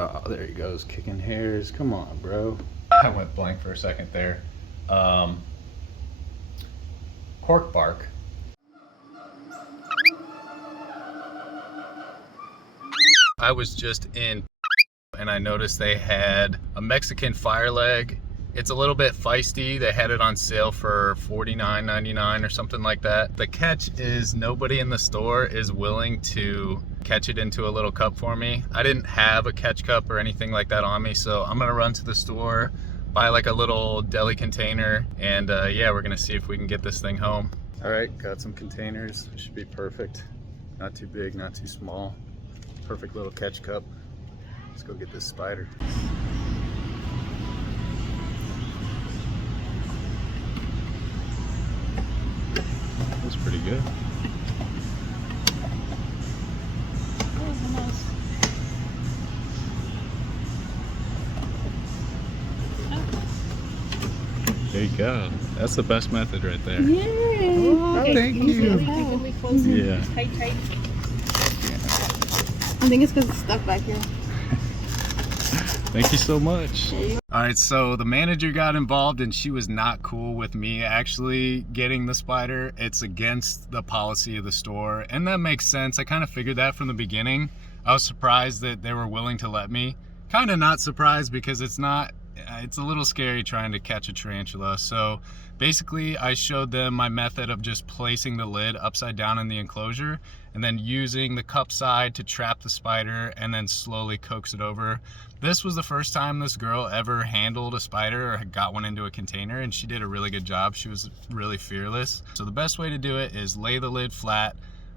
Oh, there he goes, kicking hairs. Come on, bro. I went blank for a second there. Cork bark. I was just in and I noticed they had a Mexican Fireleg. It's a little bit feisty. They had it on sale for $49.99 or something like that. The catch is nobody in the store is willing to catch it into a little cup for me. I didn't have a catch cup or anything like that on me, so I'm gonna run to the store, buy like a little deli container, and yeah, we're gonna see if we can get this thing home. All right, got some containers. Should be perfect. Not too big, not too small. Perfect little catch cup. Let's go get this spider. That's pretty good. There you go. That's the best method right there. Yeah. Oh, thank you. Yeah. Tight. I think it's because it's stuck back here. Thank you so much. All right, so the manager got involved and she was not cool with me actually getting the spider. It's against the policy of the store, and that makes sense. I kind of figured that from the beginning. I was surprised that they were willing to let me. Kind of not surprised because it's a little scary trying to catch a tarantula. So basically I showed them my method of just placing the lid upside down in the enclosure and then using the cup side to trap the spider and then slowly coax it over. This was the first time this girl ever handled a spider or got one into a container, and she did a really good job. She was really fearless. So the best way to do it is lay the lid flat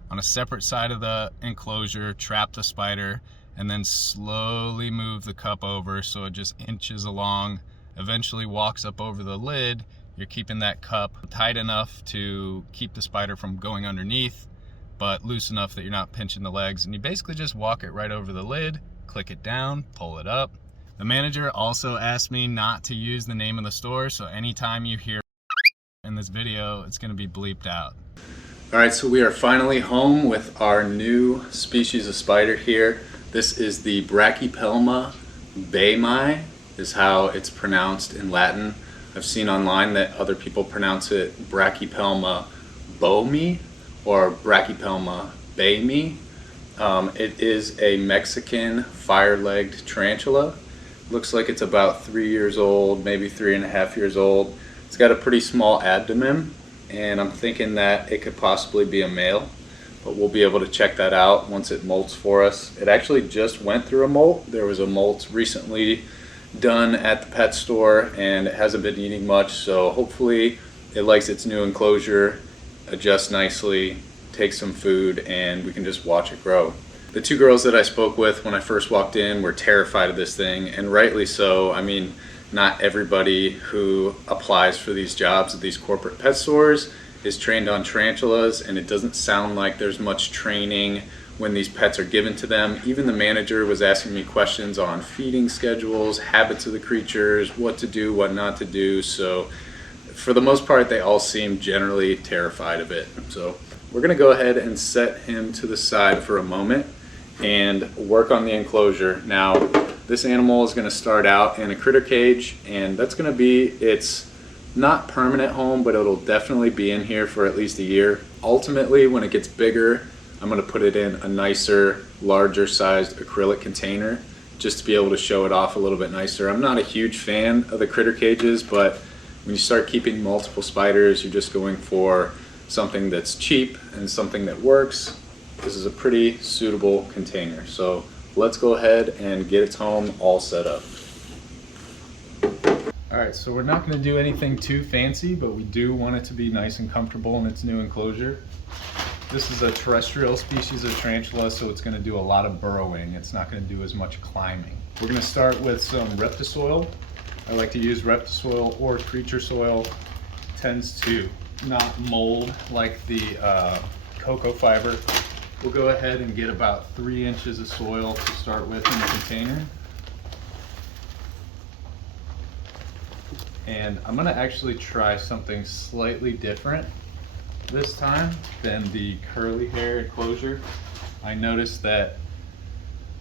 on a separate side of the enclosure, trap the spider, and then slowly move the cup over so it just inches along, eventually walks up over the lid. You're keeping that cup tight enough to keep the spider from going underneath, but loose enough that you're not pinching the legs, and you basically just walk it right over the lid, click it down, pull it up. The manager also asked me not to use the name of the store, so anytime you hear in this video, it's gonna be bleeped out. All right, so we are finally home with our new species of spider here. This is the Brachypelma baemi, is how it's pronounced in Latin. I've seen online that other people pronounce it Brachypelma boemi or Brachypelma baemi. It is a Mexican fire-legged tarantula. Looks like it's about 3 years old, maybe 3.5 years old. It's got a pretty small abdomen, and I'm thinking that it could possibly be a male, but we'll be able to check that out once it molts for us. It actually just went through a molt. There was a molt recently done at the pet store, and it hasn't been eating much, so hopefully it likes its new enclosure, adjusts nicely, take some food, and we can just watch it grow. The two girls that I spoke with when I first walked in were terrified of this thing, and rightly so. I mean, not everybody who applies for these jobs at these corporate pet stores is trained on tarantulas, and it doesn't sound like there's much training when these pets are given to them. Even the manager was asking me questions on feeding schedules, habits of the creatures, what to do, what not to do. So for the most part, they all seem generally terrified of it. So we're gonna go ahead and set him to the side for a moment and work on the enclosure. Now, this animal is gonna start out in a critter cage, and that's gonna be its not permanent home, but it'll definitely be in here for at least a year. Ultimately, when it gets bigger, I'm gonna put it in a nicer, larger sized acrylic container just to be able to show it off a little bit nicer. I'm not a huge fan of the critter cages, but when you start keeping multiple spiders, you're just going for something that's cheap and something that works. This is a pretty suitable container. So let's go ahead and get its home all set up. All right, so we're not gonna do anything too fancy, but we do want it to be nice and comfortable in its new enclosure. This is a terrestrial species of tarantula, so it's gonna do a lot of burrowing. It's not gonna do as much climbing. We're gonna start with some Reptisoil. I like to use Reptisoil or creature soil. It tends to not mold like the cocoa fiber. We'll go ahead and get about 3 inches of soil to start with in the container. And I'm gonna actually try something slightly different this time than the curly hair enclosure. I noticed that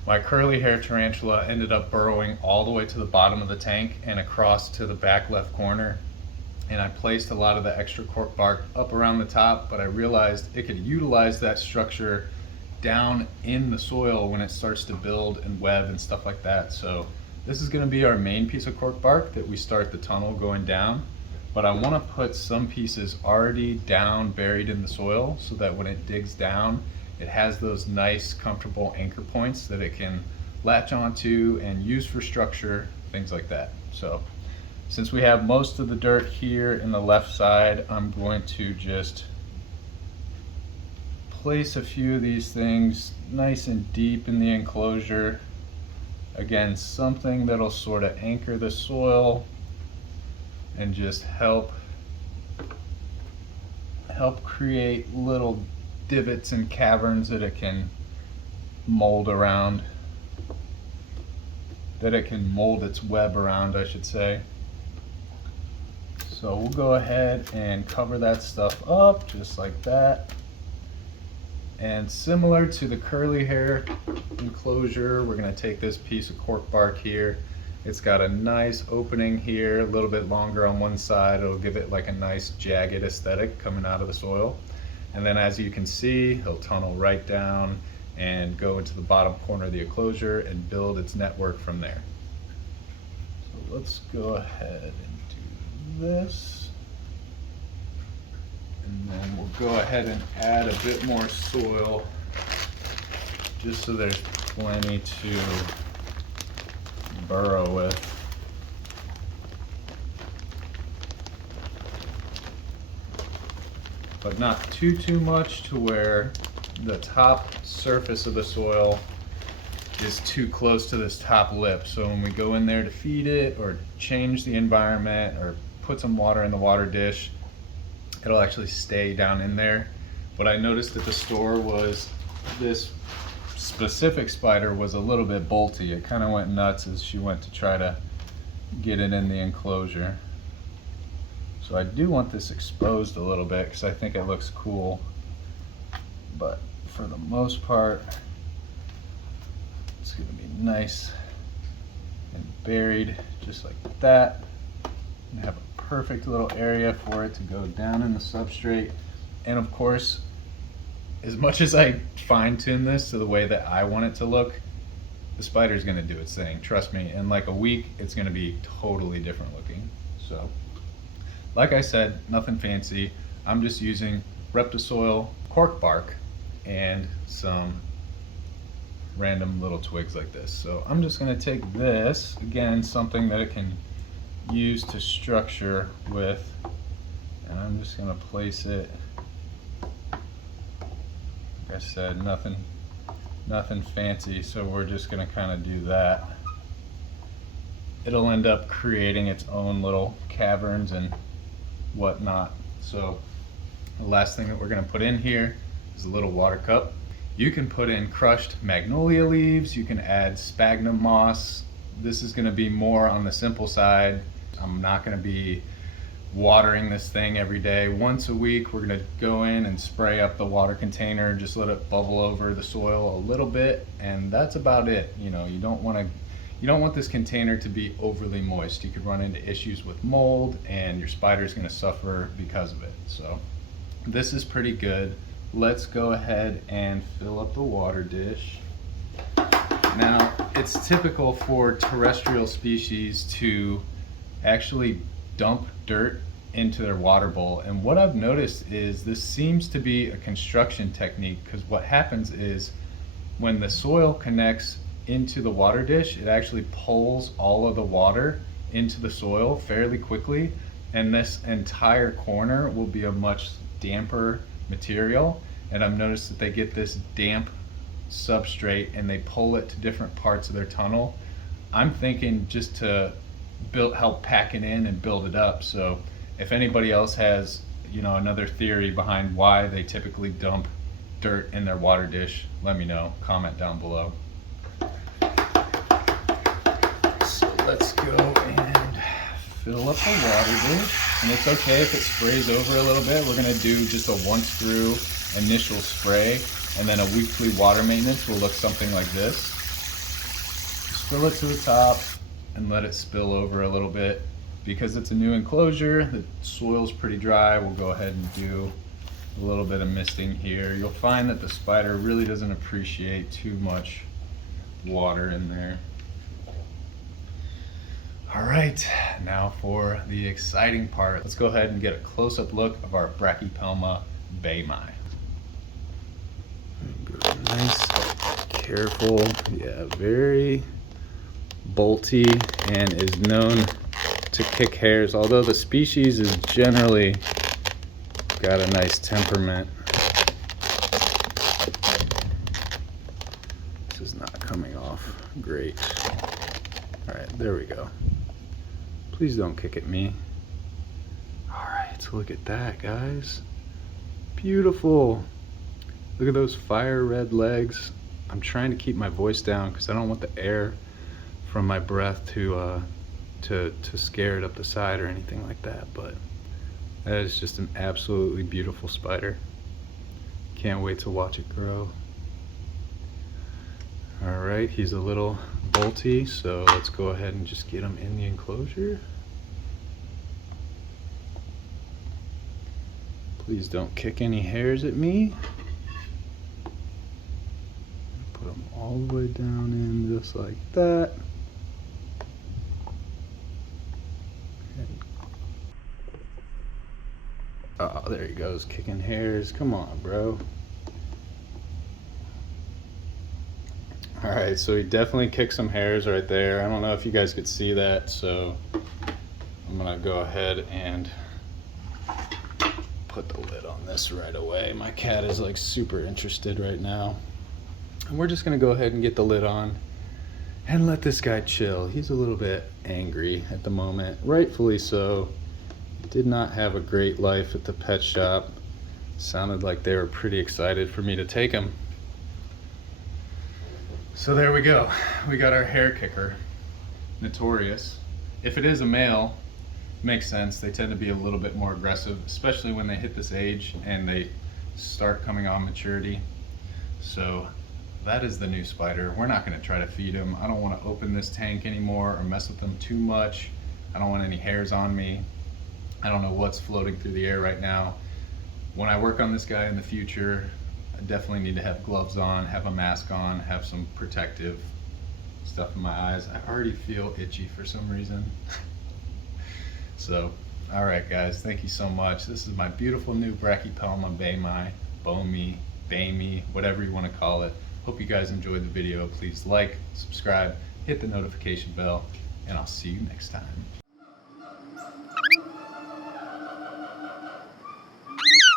My curly hair tarantula ended up burrowing all the way to the bottom of the tank and across to the back left corner. And I placed a lot of the extra cork bark up around the top, but I realized it could utilize that structure down in the soil when it starts to build and web and stuff like that. So this is going to be our main piece of cork bark that we start the tunnel going down. But I want to put some pieces already down, buried in the soil, so that when it digs down, it has those nice, comfortable anchor points that it can latch onto and use for structure, things like that. So since we have most of the dirt here in the left side, I'm going to just place a few of these things nice and deep in the enclosure. Again, something that'll sort of anchor the soil and just help create little divots and caverns that it can mold around, that it can mold its web around, I should say. So we'll go ahead and cover that stuff up just like that. And similar to the curly hair enclosure, we're going to take this piece of cork bark here. It's got a nice opening here, a little bit longer on one side. It'll give it like a nice jagged aesthetic coming out of the soil. And then as you can see, he'll tunnel right down and go into the bottom corner of the enclosure and build its network from there. So let's go ahead and do this. And then we'll go ahead and add a bit more soil just so there's plenty to burrow with. But not too much to where the top surface of the soil is too close to this top lip. So when we go in there to feed it or change the environment or put some water in the water dish, it'll actually stay down in there. What I noticed at the store was this specific spider was a little bit bolty. It kind of went nuts as she went to try to get it in the enclosure. So I do want this exposed a little bit because I think it looks cool. But for the most part, it's going to be nice and buried just like that. And have a perfect little area for it to go down in the substrate. And of course, as much as I fine-tune this to the way that I want it to look, the spider's going to do its thing. Trust me, in like a week, it's going to be totally different looking. So, like I said, nothing fancy. I'm just using Reptisoil cork bark and some random little twigs like this. So I'm just going to take this, again, something that it can use to structure with, and I'm just going to place it. Like I said, nothing fancy, so we're just going to kind of do that. It'll end up creating its own little caverns and whatnot. So the last thing that we're going to put in here is a little water cup. You can put in crushed magnolia leaves, you can add sphagnum moss. This is going to be more on the simple side. I'm not going to be watering this thing every day. Once a week we're going to go in and spray up the water container, just let it bubble over the soil a little bit, and that's about it. You know, you don't want this container to be overly moist. You could run into issues with mold and your spider's going to suffer because of it. So this is pretty good. Let's go ahead and fill up the water dish. Now, it's typical for terrestrial species to actually dump dirt into their water bowl, and what I've noticed is this seems to be a construction technique, because what happens is when the soil connects into the water dish, it actually pulls all of the water into the soil fairly quickly, and this entire corner will be a much damper material. And I've noticed that they get this damp substrate and they pull it to different parts of their tunnel. I'm thinking just to help pack it in and build it up. So if anybody else has, you know, another theory behind why they typically dump dirt in their water dish, let me know. Comment down below. So let's go and fill up the water dish. And it's okay if it sprays over a little bit. We're gonna do just a once through initial spray, and then a weekly water maintenance will look something like this. fill it to the top and let it spill over a little bit. Because it's a new enclosure, the soil's pretty dry, we'll go ahead and do a little bit of misting here. You'll find that the spider really doesn't appreciate too much water in there. All right, now for the exciting part. Let's go ahead and get a close-up look of our Brachypelma baymai. Nice, careful, yeah, very bolty and is known to kick hairs, although the species is generally got a nice temperament. This is not coming off great. All right, there we go. Please don't kick at me. All right, so look at that, guys. Beautiful. Look at those fire red legs. I'm trying to keep my voice down because I don't want the air from my breath to scare it up the side or anything like that, but that is just an absolutely beautiful spider. Can't wait to watch it grow. All right, he's a little bolty, so let's go ahead and just get him in the enclosure. Please don't kick any hairs at me. Put him all the way down in just like that. Oh, there he goes, kicking hairs. Come on, bro. All right, so he definitely kicked some hairs right there. I don't know if you guys could see that, so I'm gonna go ahead and put the lid on this right away. My cat is like super interested right now. And we're just gonna go ahead and get the lid on and let this guy chill. He's a little bit angry at the moment, rightfully so. Did not have a great life at the pet shop. Sounded like they were pretty excited for me to take him. So there we go. We got our hair kicker, Notorious. If it is a male, makes sense. They tend to be a little bit more aggressive, especially when they hit this age and they start coming on maturity. So that is the new spider. We're not gonna try to feed him. I don't wanna open this tank anymore or mess with them too much. I don't want any hairs on me. I don't know what's floating through the air right now. When I work on this guy in the future, I definitely need to have gloves on, have a mask on, have some protective stuff in my eyes. I already feel itchy for some reason. So, all right guys, thank you so much. This is my beautiful new Brachypelma baymai, baymai, whatever you want to call it. Hope you guys enjoyed the video. Please like, subscribe, hit the notification bell, and I'll see you next time.